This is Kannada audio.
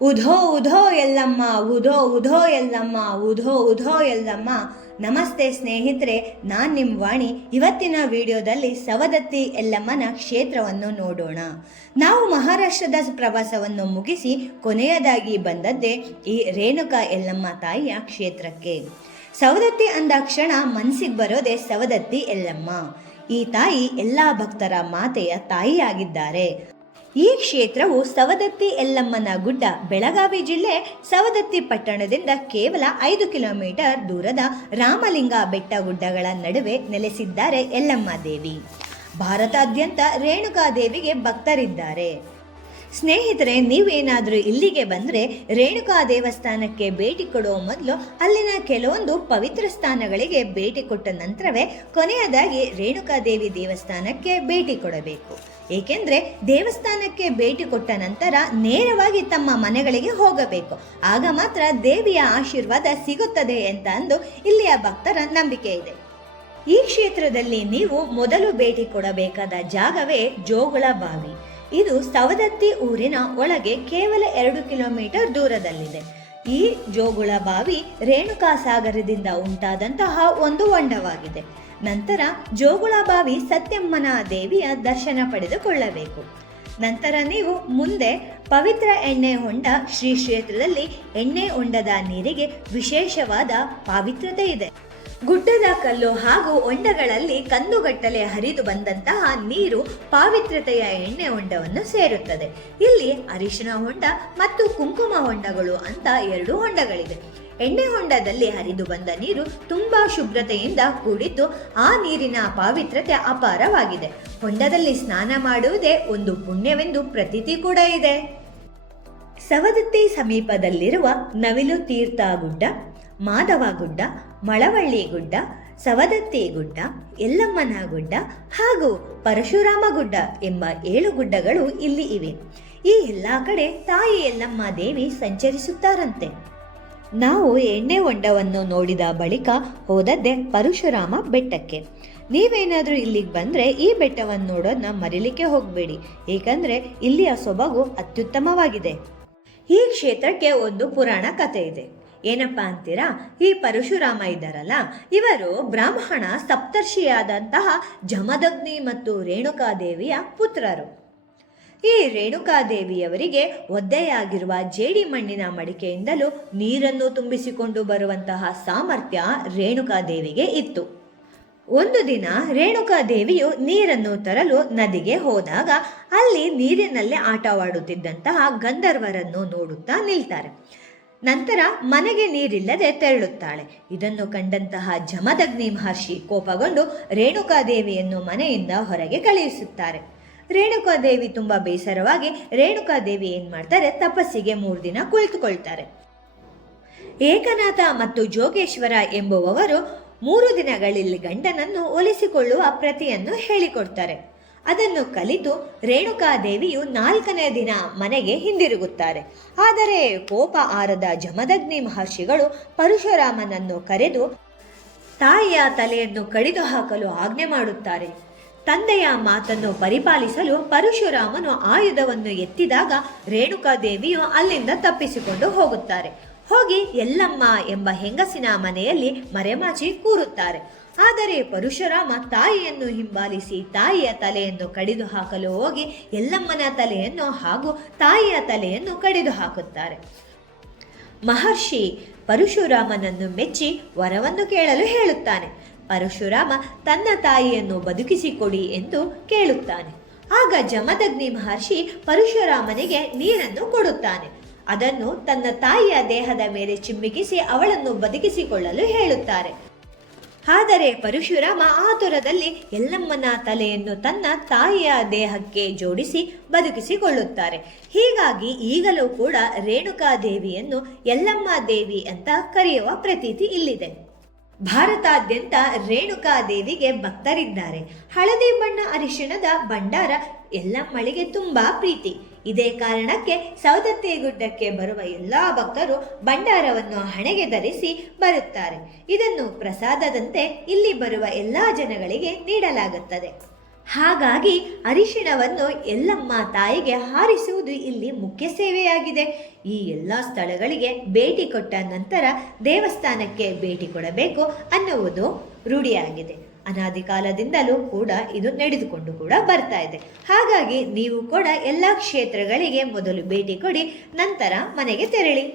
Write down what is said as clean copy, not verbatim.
ಉಧೋ ಉಧೋ ಎಲ್ಲಮ್ಮ, ಉಧೋ ಉಧೋ ಎಲ್ಲಮ್ಮ, ಉಧೋ ಉಧೋ ಎಲ್ಲಮ್ಮ. ನಮಸ್ತೆ ಸ್ನೇಹಿತರೆ, ನಾನು ನಿಮ್ಮ ವಾಣಿ. ಇವತ್ತಿನ ವಿಡಿಯೋದಲ್ಲಿ ಸವದತ್ತಿ ಎಲ್ಲಮ್ಮನ ಕ್ಷೇತ್ರವನ್ನು ನೋಡೋಣ. ನಾವು ಮಹಾರಾಷ್ಟ್ರದ ಪ್ರವಾಸವನ್ನು ಮುಗಿಸಿ ಕೊನೆಯದಾಗಿ ಬಂದದ್ದೇ ಈ ರೇಣುಕಾ ಎಲ್ಲಮ್ಮ ತಾಯಿಯ ಕ್ಷೇತ್ರಕ್ಕೆ. ಸವದತ್ತಿ ಅಂದಾಕ್ಷಣ ಮನಸ್ಸಿಗೆ ಬರೋದೇ ಸವದತ್ತಿ ಎಲ್ಲಮ್ಮ. ಈ ತಾಯಿ ಎಲ್ಲ ಭಕ್ತರ ಮಾತೆಯ ತಾಯಿಯಾಗಿದ್ದಾರೆ. ಈ ಕ್ಷೇತ್ರವು ಸವದತ್ತಿ ಎಲ್ಲಮ್ಮನ ಗುಡ್ಡ ಬೆಳಗಾವಿ ಜಿಲ್ಲೆ ಸವದತ್ತಿ ಪಟ್ಟಣದಿಂದ ಕೇವಲ 5 ಕಿಲೋಮೀಟರ್ ದೂರದ ರಾಮಲಿಂಗ ಬೆಟ್ಟ ಗುಡ್ಡಗಳ ನಡುವೆ ನೆಲೆಸಿದ್ದಾರೆ ಎಲ್ಲಮ್ಮ ದೇವಿ. ಭಾರತಾದ್ಯಂತ ರೇಣುಕಾ ದೇವಿಗೆ ಭಕ್ತರಿದ್ದಾರೆ. ಸ್ನೇಹಿತರೆ, ನೀವೇನಾದರೂ ಇಲ್ಲಿಗೆ ಬಂದರೆ ರೇಣುಕಾ ದೇವಸ್ಥಾನಕ್ಕೆ ಭೇಟಿ ಕೊಡುವ ಮೊದಲು ಅಲ್ಲಿನ ಕೆಲವೊಂದು ಪವಿತ್ರ ಸ್ಥಾನಗಳಿಗೆ ಭೇಟಿ ಕೊಟ್ಟ ನಂತರವೇ ಕೊನೆಯದಾಗಿ ರೇಣುಕಾ ದೇವಿ ದೇವಸ್ಥಾನಕ್ಕೆ ಭೇಟಿ ಕೊಡಬೇಕು. ಏಕೆಂದರೆ ದೇವಸ್ಥಾನಕ್ಕೆ ಭೇಟಿ ಕೊಟ್ಟ ನಂತರ ನೇರವಾಗಿ ತಮ್ಮ ಮನೆಗಳಿಗೆ ಹೋಗಬೇಕು. ಆಗ ಮಾತ್ರ ದೇವಿಯ ಆಶೀರ್ವಾದ ಸಿಗುತ್ತದೆ ಅಂತ ಅಂದು ಇಲ್ಲಿಯ ಭಕ್ತರ ನಂಬಿಕೆ ಇದೆ. ಈ ಕ್ಷೇತ್ರದಲ್ಲಿ ನೀವು ಮೊದಲು ಭೇಟಿ ಕೊಡಬೇಕಾದ ಜಾಗವೇ ಜೋಗುಳ ಬಾವಿ. ಇದು ಸವದತ್ತಿ ಊರಿನ ಒಳಗೆ ಕೇವಲ 2 ಕಿಲೋಮೀಟರ್ ದೂರದಲ್ಲಿದೆ. ಈ ಜೋಗುಳ ಬಾವಿ ರೇಣುಕಾ ಸಾಗರದಿಂದ ಉಂಟಾದಂತಹ ಒಂದು ಹೊಂಡವಾಗಿದೆ. ನಂತರ ಜೋಗುಳ ಬಾವಿ ಸತ್ಯಮ್ಮನ ದೇವಿಯ ದರ್ಶನ ಪಡೆದುಕೊಳ್ಳಬೇಕು. ನಂತರ ನೀವು ಮುಂದೆ ಪವಿತ್ರ ಎಣ್ಣೆ ಹೊಂಡ ಶ್ರೀ ಕ್ಷೇತ್ರದಲ್ಲಿ ಎಣ್ಣೆ ಹೊಂಡದ ನೀರಿಗೆ ವಿಶೇಷವಾದ ಪಾವಿತ್ರತೆ ಇದೆ. ಗುಡ್ಡದ ಕಲ್ಲು ಹಾಗೂ ಹೊಂಡಗಳಲ್ಲಿ ಕಂದುಗಟ್ಟಲೆ ಹರಿದು ಬಂದಂತಹ ನೀರು ಪಾವಿತ್ರತೆಯ ಎಣ್ಣೆ ಹೊಂಡವನ್ನು ಸೇರುತ್ತದೆ. ಇಲ್ಲಿ ಅರಿಶಿನ ಹೊಂಡ ಮತ್ತು ಕುಂಕುಮ ಹೊಂಡಗಳು ಅಂತ 2 ಹೊಂಡಗಳಿವೆ. ಎಣ್ಣೆ ಹೊಂಡದಲ್ಲಿ ಹರಿದು ಬಂದ ನೀರು ತುಂಬಾ ಶುಭ್ರತೆಯಿಂದ ಕೂಡಿದ್ದು ಆ ನೀರಿನ ಪಾವಿತ್ರತೆ ಅಪಾರವಾಗಿದೆ. ಹೊಂಡದಲ್ಲಿ ಸ್ನಾನ ಮಾಡುವುದೇ ಒಂದು ಪುಣ್ಯವೆಂದು ಪ್ರತೀತಿ ಕೂಡ ಇದೆ. ಸವದತ್ತಿ ಸಮೀಪದಲ್ಲಿರುವ ನವಿಲು ತೀರ್ಥ ಗುಡ್ಡ, ಮಾಧವ ಗುಡ್ಡ, ಮಳವಳ್ಳಿ ಗುಡ್ಡ, ಸವದತ್ತಿ ಗುಡ್ಡ, ಎಲ್ಲಮ್ಮನ ಗುಡ್ಡ ಹಾಗೂ ಪರಶುರಾಮ ಗುಡ್ಡ ಎಂಬ 7 ಗುಡ್ಡಗಳು ಇಲ್ಲಿ ಇವೆ. ಈ ಎಲ್ಲ ಕಡೆ ತಾಯಿ ಎಲ್ಲಮ್ಮ ದೇವಿ ಸಂಚರಿಸುತ್ತಾರಂತೆ. ನಾವು ಎಣ್ಣೆ ಹೊಂಡವನ್ನು ನೋಡಿದ ಬಳಿಕ ಹೋದದ್ದೇ ಪರಶುರಾಮ ಬೆಟ್ಟಕ್ಕೆ. ನೀವೇನಾದರೂ ಇಲ್ಲಿಗೆ ಬಂದರೆ ಈ ಬೆಟ್ಟವನ್ನು ನೋಡೋದನ್ನ ಮರಿಲಿಕ್ಕೆ ಹೋಗಬೇಡಿ, ಏಕೆಂದರೆ ಇಲ್ಲಿಯ ಸೊಬಗು ಅತ್ಯುತ್ತಮವಾಗಿದೆ. ಈ ಕ್ಷೇತ್ರಕ್ಕೆ ಒಂದು ಪುರಾಣ ಕಥೆ ಇದೆ. ಏನಪ್ಪಾ ಅಂತೀರಾ? ಈ ಪರಶುರಾಮ ಇದ್ದಾರಲ್ಲ, ಇವರು ಬ್ರಾಹ್ಮಣ ಸಪ್ತರ್ಷಿಯಾದಂತಹ ಜಮದಗ್ನಿ ಮತ್ತು ರೇಣುಕಾದೇವಿಯ ಪುತ್ರರು. ಈ ರೇಣುಕಾದೇವಿಯವರಿಗೆ ಒದ್ದೆಯಾಗಿರುವ ಜೇಡಿ ಮಣ್ಣಿನ ಮಡಿಕೆಯಿಂದಲೂ ನೀರನ್ನು ತುಂಬಿಸಿಕೊಂಡು ಬರುವಂತಹ ಸಾಮರ್ಥ್ಯ ರೇಣುಕಾದೇವಿಗೆ ಇತ್ತು. ಒಂದು ದಿನ ರೇಣುಕಾದೇವಿಯು ನೀರನ್ನು ತರಲು ನದಿಗೆ ಹೋದಾಗ ಅಲ್ಲಿ ನೀರಿನಲ್ಲೇ ಆಟವಾಡುತ್ತಿದ್ದಂತಹ ಗಂಧರ್ವರನ್ನು ನೋಡುತ್ತಾ ನಿಲ್ತಾರೆ. ನಂತರ ಮನೆಗೆ ನೀರಿಲ್ಲದೆ ತೆರಳುತ್ತಾಳೆ. ಇದನ್ನು ಕಂಡಂತಹ ಜಮದಗ್ನಿ ಮಹರ್ಷಿ ಕೋಪಗೊಂಡು ರೇಣುಕಾದೇವಿಯನ್ನು ಮನೆಯಿಂದ ಹೊರಗೆ ಕಳುಹಿಸುತ್ತಾರೆ. ರೇಣುಕಾದೇವಿ ತುಂಬಾ ಬೇಸರವಾಗಿ ರೇಣುಕಾದೇವಿ ಏನ್ ಮಾಡ್ತಾರೆ, ತಪಸ್ಸಿಗೆ 3 ದಿನ ಕುಳಿತುಕೊಳ್ತಾರೆ. ಏಕನಾಥ ಮತ್ತು ಜೋಗೇಶ್ವರ ಎಂಬುವವರು 3 ದಿನಗಳಲ್ಲಿ ಗಂಡನನ್ನು ಒಲಿಸಿಕೊಳ್ಳುವ ಪ್ರತಿಯನ್ನು ಹೇಳಿಕೊಡ್ತಾರೆ. ಅದನ್ನು ಕಲಿತು ರೇಣುಕಾದೇವಿಯು 4ನೇ ದಿನ ಮನೆಗೆ ಹಿಂದಿರುಗುತ್ತಾರೆ. ಆದರೆ ಕೋಪ ಆರದ ಜಮದಗ್ನಿ ಮಹರ್ಷಿಗಳು ಪರಶುರಾಮನನ್ನು ಕರೆದು ತಾಯಿಯ ತಲೆಯನ್ನು ಕಡಿದು ಹಾಕಲು ಆಜ್ಞೆ ಮಾಡುತ್ತಾರೆ. ತಂದೆಯ ಮಾತನ್ನು ಪರಿಪಾಲಿಸಲು ಪರಶುರಾಮನು ಆಯುಧವನ್ನು ಎತ್ತಿದಾಗ ರೇಣುಕಾದೇವಿಯು ಅಲ್ಲಿಂದ ತಪ್ಪಿಸಿಕೊಂಡು ಹೋಗುತ್ತಾರೆ. ಹೋಗಿ ಎಲ್ಲಮ್ಮ ಎಂಬ ಹೆಂಗಸಿನ ಮನೆಯಲ್ಲಿ ಮರೆಮಾಚಿ ಕೂರುತ್ತಾರೆ. ಆದರೆ ಪರಶುರಾಮ ತಾಯಿಯನ್ನು ಹಿಂಬಾಲಿಸಿ ತಾಯಿಯ ತಲೆಯನ್ನು ಕಡಿದು ಹಾಕಲು ಹೋಗಿ ಎಲ್ಲಮ್ಮನ ತಲೆಯನ್ನು ಹಾಗೂ ತಾಯಿಯ ತಲೆಯನ್ನು ಕಡಿದು ಹಾಕುತ್ತಾರೆ. ಮಹರ್ಷಿ ಪರಶುರಾಮನನ್ನು ಮೆಚ್ಚಿ ವರವನ್ನು ಕೇಳಲು ಹೇಳುತ್ತಾನೆ. ಪರಶುರಾಮ ತನ್ನ ತಾಯಿಯನ್ನು ಬದುಕಿಸಿಕೊಡಿ ಎಂದು ಕೇಳುತ್ತಾನೆ. ಆಗ ಜಮದಗ್ನಿ ಮಹರ್ಷಿ ಪರಶುರಾಮನಿಗೆ ನೀರನ್ನು ಕೊಡುತ್ತಾನೆ. ಅದನ್ನು ತನ್ನ ತಾಯಿಯ ದೇಹದ ಮೇಲೆ ಚಿಮ್ಮಿಕಿಸಿ ಅವಳನ್ನು ಬದುಕಿಸಿಕೊಳ್ಳಲು ಹೇಳುತ್ತಾರೆ. ಆದರೆ ಪರಶುರಾಮ ಆತುರದಲ್ಲಿ ಎಲ್ಲಮ್ಮನ ತಲೆಯನ್ನು ತನ್ನ ತಾಯಿಯ ದೇಹಕ್ಕೆ ಜೋಡಿಸಿ ಬದುಕಿಸಿಕೊಳ್ಳುತ್ತಾರೆ. ಹೀಗಾಗಿ ಈಗಲೂ ಕೂಡ ರೇಣುಕಾದೇವಿಯನ್ನು ಎಲ್ಲಮ್ಮ ದೇವಿ ಅಂತ ಕರೆಯುವ ಪ್ರತೀತಿ ಇಲ್ಲಿದೆ. ಭಾರತಾದ್ಯಂತ ರೇಣುಕಾದೇವಿಗೆ ಭಕ್ತರಿದ್ದಾರೆ. ಹಳದಿ ಬಣ್ಣ ಅರಿಶಿಣದ ಭಂಡಾರ ಎಲ್ಲಮ್ಮಳಿಗೆ ತುಂಬಾ ಪ್ರೀತಿ. ಇದೇ ಕಾರಣಕ್ಕೆ ಸವದತ್ತಿ ಗುಡ್ಡಕ್ಕೆ ಬರುವ ಎಲ್ಲಾ ಭಕ್ತರು ಭಂಡಾರವನ್ನು ಹಣೆಗೆ ಧರಿಸಿ ಬರುತ್ತಾರೆ. ಇದನ್ನು ಪ್ರಸಾದದಂತೆ ಇಲ್ಲಿ ಬರುವ ಎಲ್ಲಾ ಜನಗಳಿಗೆ ನೀಡಲಾಗುತ್ತದೆ. ಹಾಗಾಗಿ ಅರಿಶಿಣವನ್ನು ಎಲ್ಲಮ್ಮ ತಾಯಿಗೆ ಹಾರಿಸುವುದು ಇಲ್ಲಿ ಮುಖ್ಯ ಸೇವೆಯಾಗಿದೆ. ಈ ಎಲ್ಲ ಸ್ಥಳಗಳಿಗೆ ಭೇಟಿ ಕೊಟ್ಟ ನಂತರ ದೇವಸ್ಥಾನಕ್ಕೆ ಭೇಟಿ ಕೊಡಬೇಕು ಅನ್ನುವುದು ರೂಢಿಯಾಗಿದೆ. ಅನಾದಿ ಕಾಲದಿಂದಲೂ ಕೂಡ ಇದು ನಡೆದುಕೊಂಡು ಕೂಡ ಬರ್ತಾ ಇದೆ. ಹಾಗಾಗಿ ನೀವು ಕೂಡ ಎಲ್ಲ ಕ್ಷೇತ್ರಗಳಿಗೆ ಮೊದಲು ಭೇಟಿ ಕೊಡಿ, ನಂತರ ಮನೆಗೆ ತೆರಳಿ.